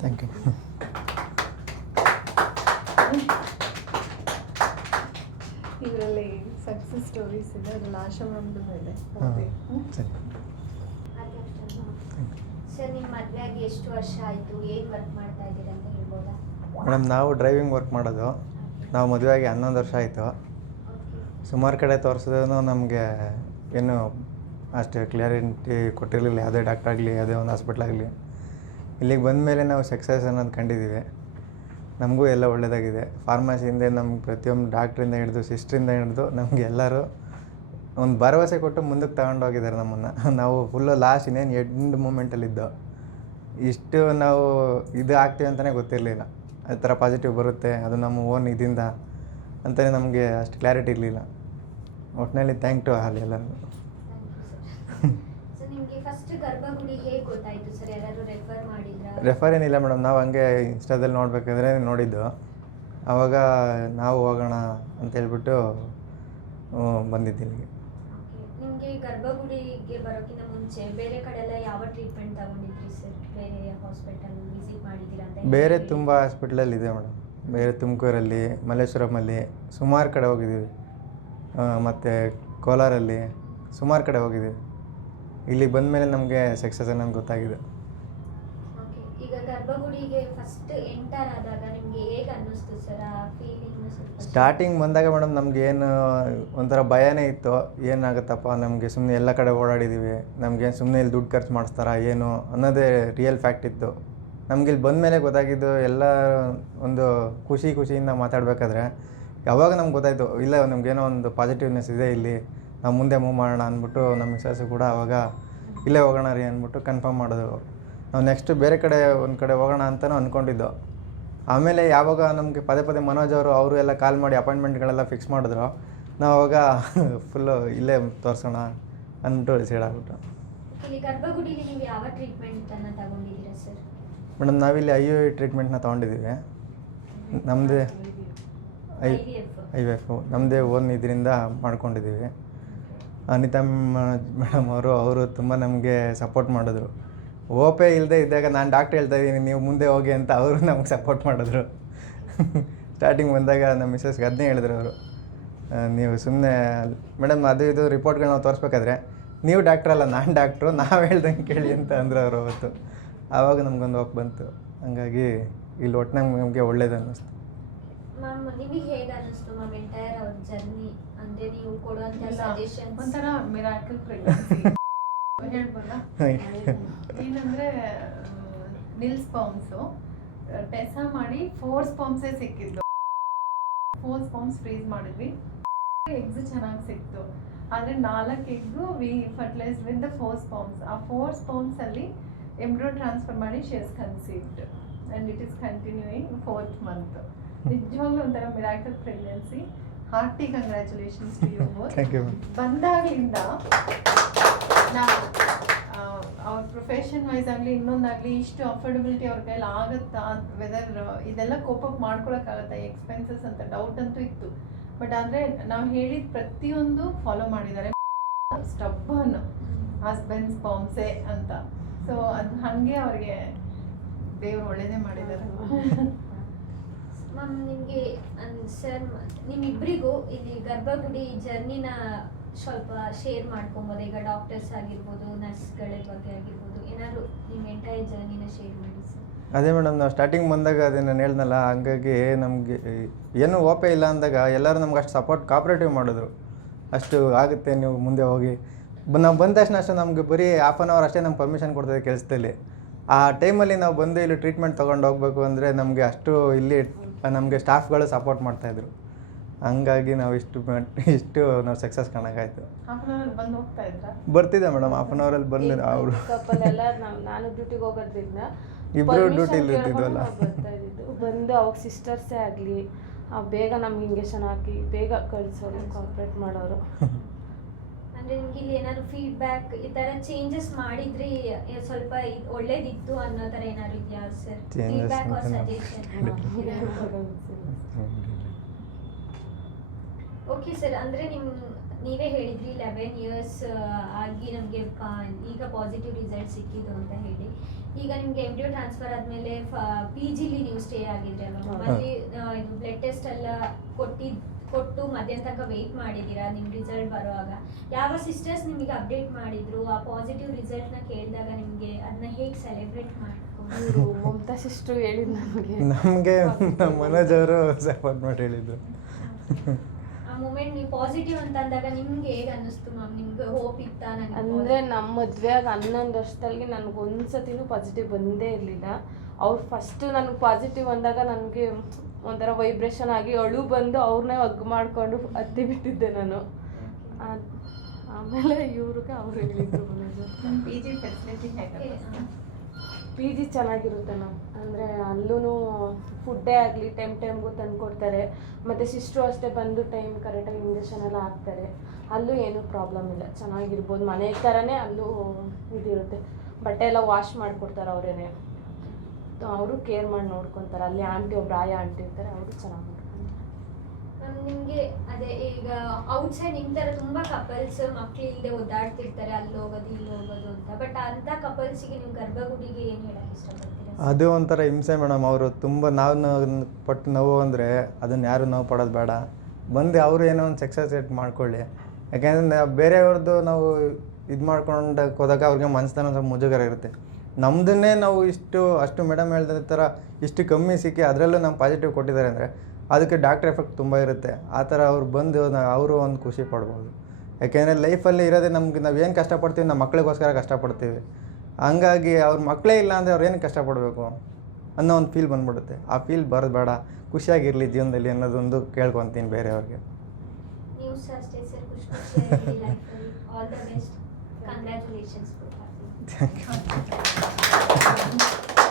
Thank you ಇದರಲ್ಲಿ success stories ಇದೆ ಅದು ಆಶಾ ಮ್ಯಾಮ್ದು ಮೇಲೆ ಓಕೆ? ಸರಿ. ಸರ್ ನಿಮ್ಮ ಮದುವೆ ಆಗಿ ಎಷ್ಟು ವರ್ಷ ಆಯಿತು? ಏನು ವರ್ಕ್ ಮಾಡ್ತಾ ಇದ್ದೀರಾ ಅಂತ ಹೇಳ್ಬೋದಾ? ಮೇಡಮ್ ನಾವು ಡ್ರೈವಿಂಗ್ ವರ್ಕ್ ಮಾಡೋದು. ನಾವು ಮದುವೆಯಾಗಿ ಹನ್ನೊಂದು ವರ್ಷ ಆಯಿತು. ಸುಮಾರು ಕಡೆ ತೋರಿಸಿದ್ರೂ ನಮಗೆ ಏನು ಅಷ್ಟು ಕ್ಲಿಯರಿಟಿ ಕೊಟ್ಟಿರಲಿಲ್ಲ. ಯಾವುದೇ ಆಗಲಿ, ಯಾವುದೇ ಒಂದು ಹಾಸ್ಪಿಟ್ಲ್ ಆಗಲಿ. ಇಲ್ಲಿಗೆ ಬಂದ ಮೇಲೆ ನಾವು ಸಕ್ಸಸ್ ಅನ್ನೋದು ಕಂಡಿದ್ದೀವಿ ನಮಗೂ ಎಲ್ಲ ಒಳ್ಳೆಯದಾಗಿದೆ ಫಾರ್ಮಸಿಯಿಂದ ನಮ್ಗೆ ಪ್ರತಿಯೊಂದು ಡಾಕ್ಟ್ರಿಂದ ಹಿಡಿದು ಸಿಸ್ಟ್ರಿಂದ ಹಿಡಿದು ನಮಗೆ ಎಲ್ಲರೂ ಒಂದು ಭರವಸೆ ಕೊಟ್ಟು ಮುಂದಕ್ಕೆ ತಗೊಂಡೋಗಿದ್ದಾರೆ ನಮ್ಮನ್ನು. ನಾವು ಫುಲ್ಲು ಲಾಸ್ಟ್ ಇನ್ನೇನು ಎಂಡ್ ಮೂಮೆಂಟಲ್ಲಿದ್ದೋ ಇಷ್ಟು ನಾವು ಇದು ಆಗ್ತೀವಿ ಅಂತಲೇ ಗೊತ್ತಿರಲಿಲ್ಲ. ಆ ಥರ ಪಾಸಿಟಿವ್ ಬರುತ್ತೆ ಅದು ನಮ್ಮ ಓನ್ ಇದಿಂದ ಅಂತಲೇ ನಮಗೆ ಅಷ್ಟು ಕ್ಲಾರಿಟಿ ಇರಲಿಲ್ಲ. ಒಟ್ಟಿನಲ್ಲಿ ಥ್ಯಾಂಕ್ ಟು ಆಲ್ ಎಲ್ಲರಿಗೂ. ರೆಫರ್ ಏನಿಲ್ಲ ಮೇಡಮ್ ನಾವು ಹಂಗೆ ಇನ್ಸ್ಟಾದಲ್ಲಿ ನೋಡಬೇಕಾದ್ರೆ ನೋಡಿದ್ದು. ಆವಾಗ ನಾವು ಹೋಗೋಣ ಅಂತ ಹೇಳ್ಬಿಟ್ಟು ಬಂದಿದ್ದು ಇಲ್ಲಿಗೆ. ನಿಮಗೆ ಗರ್ಭಗುಡಿಗೆ ಬರೋಕ್ಕಿಂತ ಮುಂಚೆ ಬೇರೆ ಕಡೆ ಎಲ್ಲ ಯಾವ ಟ್ರೀಟ್ಮೆಂಟ್ ತಗೊಂಡಿದ್ರಿ ಸರ್ ಬೇರೆ ಹಾಸ್ಪಿಟಲ್ ವಿಸಿಟ್ ಮಾಡಿದ್ದೀರಾ ಅಂತ ಬೇರೆ. ತುಂಬ ಹಾಸ್ಪಿಟ್ಲಲ್ಲಿ ಇದೆ ಮೇಡಮ್. ಬೇರೆ ತುಮಕೂರಲ್ಲಿ ಮಲ್ಲೇಶ್ವರಮಲ್ಲಿ ಸುಮಾರು ಕಡೆ ಹೋಗಿದ್ದೀವಿ. ಮತ್ತು ಕೋಲಾರಲ್ಲಿ ಸುಮಾರು ಕಡೆ ಹೋಗಿದ್ದೀವಿ. ಇಲ್ಲಿಗೆ ಬಂದಮೇಲೆ ನಮಗೆ ಸಕ್ಸಸ್ ಅನ್ನೋದು ಗೊತ್ತಾಗಿದೆ. ಸ್ಟಾರ್ಟಿಂಗ್ ಬಂದಾಗ ಮೇಡಮ್ ನಮ್ಗೆ ಏನು, ಒಂಥರ ಭಯನೇ ಇತ್ತು. ಏನಾಗುತ್ತಪ್ಪ? ನಮಗೆ ಸುಮ್ಮನೆ ಎಲ್ಲ ಕಡೆ ಓಡಾಡಿದ್ದೀವಿ ನಮಗೇನು ಸುಮ್ಮನೆ ಇಲ್ಲಿ ದುಡ್ಡು ಖರ್ಚು ಮಾಡಿಸ್ತಾರಾ, ಏನು ಅನ್ನೋದೇ ರಿಯಲ್ ಫ್ಯಾಕ್ಟ್ ಇತ್ತು. ನಮ್ಗೆ ಇಲ್ಲಿ ಬಂದಮೇಲೆ ಗೊತ್ತಾಗಿದ್ದು ಎಲ್ಲ ಒಂದು ಖುಷಿ ಖುಷಿಯಿಂದ ಮಾತಾಡಬೇಕಾದ್ರೆ, ಯಾವಾಗ ನಮ್ಗೆ ಗೊತ್ತಾಯಿತು, ಇಲ್ಲ ನಮಗೇನೋ ಒಂದು ಪಾಸಿಟಿವ್ನೆಸ್ ಇದೆ ಇಲ್ಲಿ, ನಾವು ಮುಂದೆ ಮೂವ್ ಮಾಡೋಣ ಅಂದ್ಬಿಟ್ಟು ನಮ್ಮ ಮಿಸ್ಸಸ್ಸು ಕೂಡ ಅವಾಗ ಇಲ್ಲೇ ಹೋಗೋಣ ರೀ ಅಂದ್ಬಿಟ್ಟು ಕನ್ಫರ್ಮ್ ಮಾಡಿದ್ರು. ನಾವು ನೆಕ್ಸ್ಟ್ ಬೇರೆ ಕಡೆ ಒಂದು ಕಡೆ ಹೋಗೋಣ ಅಂತಲೂ ಅಂದ್ಕೊಂಡಿದ್ದು ಆಮೇಲೆ ಯಾವಾಗ ನಮಗೆ ಪದೇ ಪದೇ ಮನೋಜ್ ಅವರು ಅವರು ಎಲ್ಲ ಕಾಲ್ ಮಾಡಿ ಅಪಾಯಿಂಟ್ಮೆಂಟ್ಗಳೆಲ್ಲ ಫಿಕ್ಸ್ ಮಾಡಿದ್ರು. ನಾವು ಅವಾಗ ಫುಲ್ಲು ಇಲ್ಲೇ ತೋರಿಸೋಣ ಅಂದ್ಬಿಟ್ಟು ಡಿಸೈಡ್ ಆಗ್ಬಿಟ್ಟು ಮೇಡಮ್ ನಾವಿಲ್ಲಿ ಐ ಯು ಐ ಟ್ರೀಟ್ಮೆಂಟ್ನ ತೊಗೊಂಡಿದ್ದೀವಿ. ನಮ್ಮದೇ ಐ. I V F. ನಮ್ಮದೇ ಓನ್ ಇದರಿಂದ ಮಾಡ್ಕೊಂಡಿದ್ದೀವಿ. ಅನಿತಾ ಮೇಡಮ್ ಅವರು ಅವರು ತುಂಬ ನಮಗೆ ಸಪೋರ್ಟ್ ಮಾಡಿದ್ರು. ಓಪೇ ಇಲ್ಲದೆ ಇದ್ದಾಗ ನಾನು ಡಾಕ್ಟ್ರ್ ಹೇಳ್ತಾ ಇದ್ದೀನಿ ನೀವು ಮುಂದೆ ಹೋಗಿ ಅಂತ ಅವರು ನಮ್ಗೆ ಸಪೋರ್ಟ್ ಮಾಡಿದ್ರು. ಸ್ಟಾರ್ಟಿಂಗ್ ಬಂದಾಗ ನಮ್ಮ ಮಿಸ್ಸಸ್ಗೆ ಅದನ್ನೇ ಹೇಳಿದ್ರು ಅವರು. ನೀವು ಸುಮ್ಮನೆ ಮೇಡಮ್ ಅದು ಇದು ರಿಪೋರ್ಟ್ಗಳು ನಾವು ತೋರಿಸ್ಬೇಕಾದ್ರೆ ನೀವು ಡಾಕ್ಟ್ರಲ್ಲ ಅಲ್ಲ ನಾನು ಡಾಕ್ಟ್ರು ನಾವು ಹೇಳ್ದಂಗೆ ಕೇಳಿ ಅಂತ ಅಂದರು ಅವರು ಅವತ್ತು. ಆವಾಗ ನಮಗೊಂದು ಒಪ್ಪು ಬಂತು. ಹಂಗಾಗಿ ಇಲ್ಲಿ ಒಟ್ಟಿನಾಗ ನಮಗೆ ಒಳ್ಳೇದು ಅನ್ನಿಸ್ತು. ಮ್ಯಾಮ್ ನಿಮಗೆ ಹೇಗೆ ಅನ್ನಿಸ್ತು? ಮ್ಯಾಮ್ ಎಂಟೈರ್ ಅವ್ರ ಜರ್ನಿ ಅಂದ್ರೆ ನೀವು ಕೊಡುವಂತ ಇಲ್ಲ, ಸಜೆಷನ್ಸ್ ಒಂಥರ ಮಿರಾಕಲ್ ಪ್ರೆಗ್ನೆನ್ಸಿ ಹೇಳ್ಬೋದಾ? ಏನಂದ್ರೆ ನಿಲ್ ಸ್ಪಾಮ್ಸು ಟೆಸಾ ಮಾಡಿ ಫೋರ್ ಸ್ಪಾಮ್ಸ್ ಸಿಕ್ಕಿದ್ದು. ಫೋರ್ ಸ್ಪಾಮ್ಸ್ ಫ್ರೀಸ್ ಮಾಡಿದ್ವಿ. ಎಗ್ಸ್ ಚೆನ್ನಾಗಿ ಸಿಕ್ತು. ಆದರೆ ನಾಲ್ಕು egg we fertilise with the four sperms ಆ ಫೋರ್ ಸ್ಪಾಮ್ಸ್ ಅಲ್ಲಿ ಎಂಬ್ರೋ ಟ್ರಾನ್ಸ್ಫರ್ ಮಾಡಿ shares conceived. And it is continuing fourth month ನಿಜವಾಗ್ಲೂ ಒಂಥರ miracle pregnancy. Hearty congratulations to you ಬಂದಾಗಲಿಂದ ನಾ ಅವ್ರ ಪ್ರೊಫೆಷನ್ ವೈಸ್ ಆಗಲಿ, ಇನ್ನೊಂದಾಗಲಿ ಇಷ್ಟು ಅಫೋರ್ಡಬಿಲಿಟಿ ಅವ್ರ ಕೈಲಿ ಆಗುತ್ತಾ? ವೆದರ್ ಇದೆಲ್ಲ ಕೋಪಪ್ ಮಾಡ್ಕೊಳಕ್ಕಾಗತ್ತಾ ಎಕ್ಸ್ಪೆನ್ಸಸ್ ಅಂತ ಡೌಟ್ ಅಂತೂ ಇತ್ತು. ಬಟ್ ಆದರೆ ನಾವು ಹೇಳಿದ ಪ್ರತಿಯೊಂದು ಫಾಲೋ ಮಾಡಿದ್ದಾರೆ. ಸ್ಟಬ್ಬನ್ ಹಸ್ಬೆಂಡ್ಸ್ ಸ್ಪಾನ್ಸೆ ಅಂತ. ಸೊ ಅದು ಹಾಗೆ ಅವ್ರಿಗೆ ದೇವ್ರು ಒಳ್ಳೇದೇ ಮಾಡಿದ್ದಾರೆ. ಮ್ಯಾಮ್, ನಿಮಗೆ ಸರ್ ನಿಮ್ಮಿಬ್ಬರಿಗೂ ಇಲ್ಲಿ ಗರ್ಭಗುಡಿ ಜರ್ನಿನ ಸ್ವಲ್ಪ ಶೇರ್ ಮಾಡ್ಕೊಬೋದು. ಈಗ ಡಾಕ್ಟರ್ಸ್ ಆಗಿರ್ಬೋದು ನರ್ಸ್ಗಳ ಬಗ್ಗೆ ಆಗಿರ್ಬೋದು, ಏನಾದ್ರು ನಿಮ್ಮ ಎಂಟೈರ್ ಜರ್ನಿನ ಶೇರ್ ಮಾಡಿ ಅದೇ ಮೇಡಮ್ ನಾವು ಸ್ಟಾರ್ಟಿಂಗ್ ಬಂದಾಗ ಅದೇ ನಾನು ಹೇಳ್ದಲ್ಲ ಹಂಗಾಗಿ ನಮಗೆ ಏನೂ ಓಪೆ ಇಲ್ಲ ಅಂದಾಗ ಎಲ್ಲರೂ ನಮ್ಗೆ ಅಷ್ಟು ಸಪೋರ್ಟ್ ಕಾಪ್ರೇಟಿವ್ ಮಾಡಿದ್ರು. ಅಷ್ಟು ಆಗುತ್ತೆ, ನೀವು ಮುಂದೆ ಹೋಗಿ. ನಾವು ಬಂದ ತಕ್ಷಣ ಅಷ್ಟೇ ನಮಗೆ ಬರೀ ಹಾಫ್ ಆನ್ ಅವರ್ ಅಷ್ಟೇ ನಮ್ಗೆ ಪರ್ಮಿಷನ್ ಕೊಡ್ತದೆ ಕೆಲಸದಲ್ಲಿ. ಆ ಟೈಮಲ್ಲಿ ನಾವು ಬಂದು ಇಲ್ಲಿ ಟ್ರೀಟ್ಮೆಂಟ್ ತೊಗೊಂಡು ಹೋಗ್ಬೇಕು ಅಂದರೆ ನಮಗೆ ಅಷ್ಟು ಇಲ್ಲಿ, ನಮಗೆ ಸ್ಟಾಫ್ಗಳು ಸಪೋರ್ಟ್ ಮಾಡ್ತಾಯಿದ್ರು ಹಂಗಾಗಿ ನಾವು ಇಷ್ಟು ಇಷ್ಟು ನಾವು ಸಕ್ಸಸ್ ಕಾಣಕ್ಕಾಯ್ತು. ಬರ್ತಿದ್ದೆ ಮೇಡಮ್ ಹಾಫ್ ಆನ್ ಅವರಲ್ಲಿ ಬಂದು ಅವರು. ಕಪಲ್ ಎಲ್ಲ ನಾವ್- ನಾನು ಡ್ಯೂಟಿಗೆ ಹೋಗೋದ್ರಿಂದ ಇಬ್ರು permission ಡ್ಯೂಟಿಲಿ ಇರ್ತಿದ್ವಲ್ಲ ಬರ್ತಾ ಇದ್ದಿದ್ದು. ಬಂದು ಅವ್ರ ಸಿಸ್ಟರ್ಸೇ ಆಗಲಿ ಬೇಗ ನಮ್ಗೆ ಇಂಜೆಕ್ಷನ್ ಹಾಕಿ ಬೇಗ ಕಳಿಸೋರು ಕಾಪ್ರೇಟ್ ಮಾಡೋರು. ಅಂದರೆ ನಿಮ್ಗೆ ಇಲ್ಲಿ ಏನಾದ್ರು ಫೀಡ್ಬ್ಯಾಕ್ ಈ ತರ ಚೇಂಜಸ್ ಮಾಡಿದ್ರಿ ಸ್ವಲ್ಪ ಇದ್ ಒಳ್ಳೇದಿತ್ತು ಅನ್ನೋ ಥರ ಏನಾದ್ರು ಇದೆಯಾ sir. Feedback or suggestion. Okay sir ಅಂದರೆ ನಿಮ್ಮ ನೀವೇ ಹೇಳಿದ್ರಿ ಲೆವೆನ್ ಇಯರ್ಸ್ ಆಗಿ ನಮಗೆ ಈಗ ಪಾಸಿಟಿವ್ ರಿಸಲ್ಟ್ ಸಿಕ್ಕಿದ್ದು ಅಂತ ಹೇಳಿ. ಈಗ ನಿಮ್ಗೆ ಎಂ ಡಿ ಟ್ರಾನ್ಸ್ಫರ್ ಆದಮೇಲೆ ಪಿ ಜಿಲಿ ನೀವು ಸ್ಟೇ ಆಗಿದ್ರೆ ಅಲ್ವಾ? ಅಲ್ಲಿ ಇದು ಬ್ಲಡ್ ಟೆಸ್ಟ್ ಎಲ್ಲ ಕೊಟ್ಟಿದ್ದು ಕೊಟ್ಟು ಮಧ್ಯಾಹ್ನ ತನಕ ವೆಯ್ಟ್ ಮಾಡಿದ್ದೀರಾ ನಿಮ್ಮ ರಿಸಲ್ಟ್ ಬರುವಾಗ? ಯಾವ ಸಿಸ್ಟರ್ಸ್ ನಿಮಗೆ ಅಪ್ಡೇಟ್ ಮಾಡಿದ್ರು? ಆ ಪಾಸಿಟಿವ್ ರಿಸಲ್ಟ್ನ ಕೇಳಿದಾಗ ನಿಮಗೆ ಅದನ್ನ ಹೇಗೆ ಸೆಲೆಬ್ರೇಟ್ ಮಾಡಿ ಮಮತಾ ಸಿಸ್ಟ್ರು ಹೇಳಿದ್ ನನಗೆ ನಮಗೆ ನಮ್ಮ ಮನೋಜ್ ಅವರು ಸಪೋರ್ಟ್ ಮಾಡಿ ಹೇಳಿದ್ರು. ಮೂಮೆಂಟ್ ನೀವು ಪಾಸಿಟಿವ್ ಅಂತ ಅಂದಾಗ ನಿಮ್ಗೆ ಹೇಗೆ ಅನ್ನಿಸ್ತು ಮ್ಯಾಮ್ ನಿಮ್ಗೆ ಹೋಪ್ ಇತ್ತಾ ನನಗೆ ಅಂದರೆ ನಮ್ಮ ಮದುವೆಯಾಗ ಹನ್ನೊಂದು ವರ್ಷದಲ್ಲಿ ನನಗೆ ಒಂದು ಸತಿನೂ ಪಾಸಿಟಿವ್ ಬಂದೇ ಇರಲಿಲ್ಲ. ಅವ್ರು ಫಸ್ಟು ನನಗೆ ಪಾಸಿಟಿವ್ ಅಂದಾಗ ನನಗೆ ಒಂಥರ ವೈಬ್ರೇಷನ್ ಆಗಿ ಅಳು ಬಂದು ಅವ್ರನ್ನೇ ಹಗ್ ಮಾಡಿಕೊಂಡು ಹತ್ತಿ ಬಿಟ್ಟಿದ್ದೆ ನಾನು. ಅದ್- ಆಮೇಲೆ ಇವ್ರಿಗೆ ಅವ್ರು ಹೇಳಿದ್ರು ಪಿ ಜಿ ಫೆಸಿಲಿಟಿ ಹೇಗೆ ಪಿ ಜಿ ಚೆನ್ನಾಗಿರುತ್ತೆ ಮ್ಯಾಮ್ ಅಂದರೆ ಅಲ್ಲೂ ಫುಡ್ಡೇ ಆಗಲಿ ಟೈಮ್ ಟೈಮ್ಗೂ ತಂದು ಕೊಡ್ತಾರೆ. ಮತ್ತು ಸಿಸ್ಟ್ರು ಅಷ್ಟೇ ಬಂದು ಟೈಮ್ ಕರೆಕ್ಟಾಗಿ ಇಂಜೆಕ್ಷನ್ ಎಲ್ಲ ಹಾಕ್ತಾರೆ. ಅಲ್ಲೂ ಏನೂ ಪ್ರಾಬ್ಲಮ್ ಇಲ್ಲ. ಚೆನ್ನಾಗಿರ್ಬೋದು. ಮನೆ ಥರನೇ ಅಲ್ಲೂ ಇದಿರುತ್ತೆ. ಬಟ್ಟೆ ಎಲ್ಲ ವಾಶ್ ಮಾಡಿಕೊಡ್ತಾರೆ ಅವರೇನೆ. ಅವರು ಕೇರ್ ಮಾಡಿ ನೋಡ್ಕೊತಾರೆ. ಅಲ್ಲಿ ಆಂಟಿ ಒಬ್ರು ಆಯಾ ಆಂಟಿ ಇರ್ತಾರೆ, ಅವರು ಚೆನ್ನಾಗಿ ನಿಮ್ಗೆ ಅದೇ ಈಗ ಔಟ್ಸೈಡ್ ನಿಮ್ಮ ತರ ತುಂಬಾ ಕಪಲ್ಸ್ ಮಕ್ಕಳಿಲ್ಲದೆ ಇಲ್ಲದೆ ಓದಾಡ್ತಿರ್ತಾರೆ ಅಲ್ಲಿ ಹೋಗೋದು, ಇಲ್ಲಿ ಹೋಗೋದು ಅಂತ. ಬಟ್ ಅಂತ ಕಪಲ್ಸಿಗೆ ನೀವು ಗರ್ಭಗುಡಿಗೆ ಏನ್ ಹೇಳಕ್ ಇಷ್ಟಪಡ್ತೀರಾ? ಅದು ಒಂಥರ ಹಿಂಸೆ ಮೇಡಮ್ ಅವರು. ತುಂಬ ನಾವು ಪಟ್ಟು ನೋವು ಅಂದರೆ ಅದನ್ನು ಯಾರು ನೋವು ಪಡೋದು ಬೇಡ. ಬಂದು ಅವರು ಏನೋ ಒಂದು ಸಕ್ಸಸ್ ಏಟ್ ಮಾಡ್ಕೊಳ್ಳಿ. ಯಾಕೆಂದರೆ ಬೇರೆಯವ್ರದ್ದು ನಾವು ಇದು ಮಾಡ್ಕೊಂಡು ಹೋದಾಗ ಅವ್ರಿಗೆ ಮನಸ್ತಾನ ಸ್ವಲ್ಪ ಮುಜುಗರ ಇರುತ್ತೆ. ನಮ್ಮದನ್ನೇ ನಾವು ಇಷ್ಟು, ಅಷ್ಟು ಮೇಡಮ್ ಹೇಳಿದ ಥರ ಇಷ್ಟು ಕಮ್ಮಿ ಸಿಕ್ಕಿ ಅದರಲ್ಲೂ ನಮ್ಗೆ ಪಾಸಿಟಿವ್ ಕೊಟ್ಟಿದ್ದಾರೆ ಅಂದರೆ ಅದಕ್ಕೆ ಡಾಕ್ಟರ್ ಎಫೆಕ್ಟ್ ತುಂಬ ಇರುತ್ತೆ. ಆ ಥರ ಅವ್ರು ಬಂದು ಅವರು ಒಂದು ಖುಷಿ ಪಡ್ಬೋದು. ಯಾಕೆಂದರೆ ಲೈಫಲ್ಲಿ ಇರೋದೇ ನಮ್ಗೆ ನಾವು ಏನು ಕಷ್ಟಪಡ್ತೀವಿ ನಮ್ಮ ಮಕ್ಕಳಿಗೋಸ್ಕರ ಕಷ್ಟಪಡ್ತೀವಿ. ಹಂಗಾಗಿ ಅವ್ರ ಮಕ್ಕಳೇ ಇಲ್ಲ ಅಂದರೆ ಅವ್ರು ಏನು ಕಷ್ಟಪಡಬೇಕು ಅನ್ನೋ ಒಂದು ಫೀಲ್ ಬಂದ್ಬಿಡುತ್ತೆ. ಆ ಫೀಲ್ ಬರೋದು ಬೇಡ. ಖುಷಿಯಾಗಿರಲಿ ಜೀವನದಲ್ಲಿ ಅನ್ನೋದೊಂದು ಕೇಳ್ಕೊತೀನಿ ಬೇರೆಯವ್ರಿಗೆ. Thank you